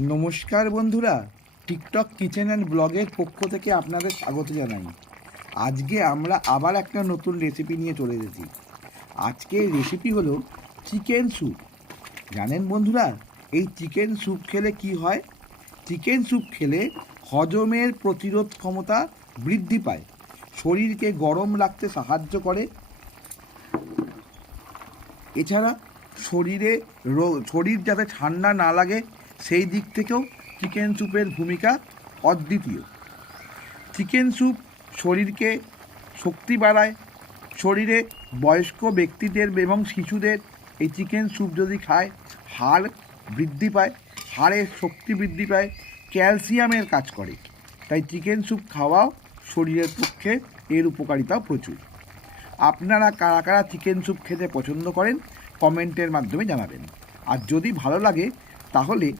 নমস্কার বন্ধুরা, TikTok kitchen and ব্লগের পক্ষ থেকে আপনাদের স্বাগত জানাই। আজকে আমরা আবার একটা নতুন রেসিপি নিয়ে চলে এসেছি। আজকের রেসিপি হলো চিকেন স্যুপ। জানেন বন্ধুরা, এই চিকেন স্যুপ খেলে কি হয়? চিকেন স্যুপ খেলে হজমের প্রতিরোধ ক্ষমতা বৃদ্ধি পায়, শরীরকে গরম রাখতে সাহায্য করে। এছাড়া শরীর যাতে ঠান্ডা না লাগে সেই দিক থেকেও চিকেন স্যুপের ভূমিকা অদ্বিতীয়। চিকেন স্যুপ শরীরকে শক্তি বাড়ায়। শরীরে বয়স্ক ব্যক্তিদের এবং শিশুদের এই চিকেন স্যুপ যদি খায় হাড় বৃদ্ধি পায়, হাড়ের শক্তি বৃদ্ধি পায়, ক্যালসিয়ামের কাজ করে। তাই চিকেন স্যুপ খাওয়াও শরীরের পক্ষে এর উপকারিতাও প্রচুর। আপনারা কারা কারা চিকেন স্যুপ খেতে পছন্দ করেন কমেন্টের মাধ্যমে জানাবেন। আর যদি ভালো লাগে তাহলে